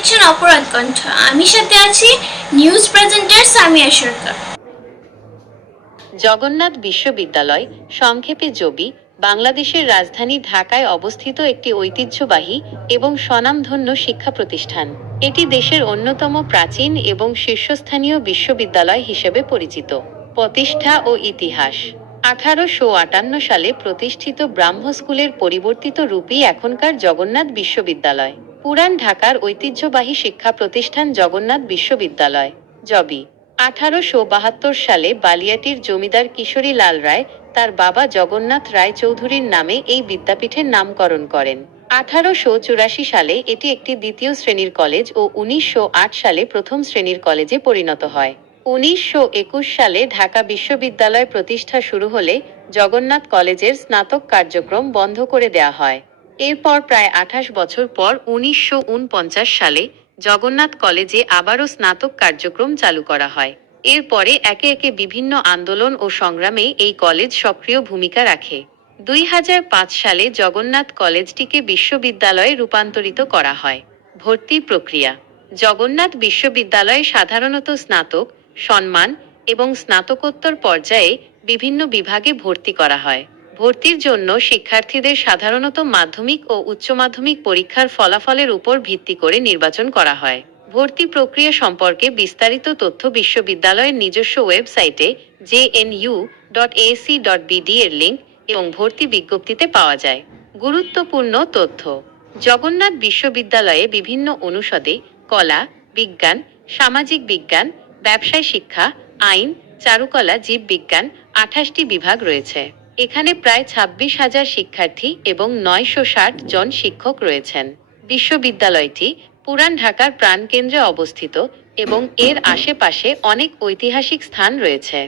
অপরাধ কণ্ঠ। আমি সাথে আছি নিউজ প্রেজেন্টার সামিয়া সরকার। জগন্নাথ বিশ্ববিদ্যালয়, সংক্ষেপে জবি, বাংলাদেশের রাজধানী ঢাকায় অবস্থিত একটি ঐতিহ্যবাহী এবং স্বনামধন্য শিক্ষা প্রতিষ্ঠান। এটি দেশের অন্যতম প্রাচীন এবং শীর্ষস্থানীয় বিশ্ববিদ্যালয় হিসেবে পরিচিত। প্রতিষ্ঠা ও ইতিহাস। আঠারোশো আটান্ন সালে প্রতিষ্ঠিত ব্রাহ্ম স্কুলের পরিবর্তিত রূপই এখনকার জগন্নাথ বিশ্ববিদ্যালয়। পুরান ঢাকার ঐতিহ্যবাহী শিক্ষা প্রতিষ্ঠান জগন্নাথ বিশ্ববিদ্যালয়, জবি। আঠারোশো বাহাত্তর সালে বালিয়াটির জমিদার কিশোরী লাল রায় তার বাবা জগন্নাথ রায় চৌধুরীর নামে এই বিদ্যাপীঠের নামকরণ করেন। আঠারোশো চুরাশি সালে এটি একটি দ্বিতীয় শ্রেণির কলেজ ও উনিশশো আট সালে প্রথম শ্রেণির কলেজে পরিণত হয়। উনিশশো একুশ সালে ঢাকা বিশ্ববিদ্যালয় প্রতিষ্ঠা শুরু হলে জগন্নাথ কলেজের স্নাতক কার্যক্রম বন্ধ করে দেয়া হয়। এরপর প্রায় আঠাশ বছর পর উনিশশো উনপঞ্চাশ সালে জগন্নাথ কলেজে আবারও স্নাতক কার্যক্রম চালু করা হয়। এরপরে একে একে বিভিন্ন আন্দোলন ও সংগ্রামে এই কলেজ সক্রিয় ভূমিকা রাখে। দুই হাজার পাঁচ সালে জগন্নাথ কলেজটিকে বিশ্ববিদ্যালয়ে রূপান্তরিত করা হয়। ভর্তি প্রক্রিয়া। জগন্নাথ বিশ্ববিদ্যালয়ে সাধারণত স্নাতক সম্মান এবং স্নাতকোত্তর পর্যায়ে বিভিন্ন বিভাগে ভর্তি করা হয়। ভর্তির জন্য শিক্ষার্থীদের সাধারণত মাধ্যমিক ও উচ্চ মাধ্যমিক পরীক্ষার ফলাফলের উপর ভিত্তি করে নির্বাচন করা হয়। ভর্তি প্রক্রিয়া সম্পর্কে বিস্তারিত তথ্য বিশ্ববিদ্যালয়ের নিজস্ব ওয়েবসাইটে JNU dot AC dot BD এর লিঙ্ক এবং ভর্তি বিজ্ঞপ্তিতে পাওয়া যায়। গুরুত্বপূর্ণ তথ্য। জগন্নাথ বিশ্ববিদ্যালয়ে বিভিন্ন অনুষদে কলা, বিজ্ঞান, সামাজিক বিজ্ঞান, ব্যবসায় শিক্ষা, আইন, চারুকলা, জীববিজ্ঞান আঠাশটি বিভাগ রয়েছে। এখানে প্রায় ছাব্বিশ হাজার শিক্ষার্থী এবং নয়শো ষাট জন শিক্ষক রয়েছেন। বিশ্ববিদ্যালয়টি পুরান ঢাকার প্রাণকেন্দ্রে অবস্থিত এবং এর আশেপাশে অনেক ঐতিহাসিক স্থান রয়েছে।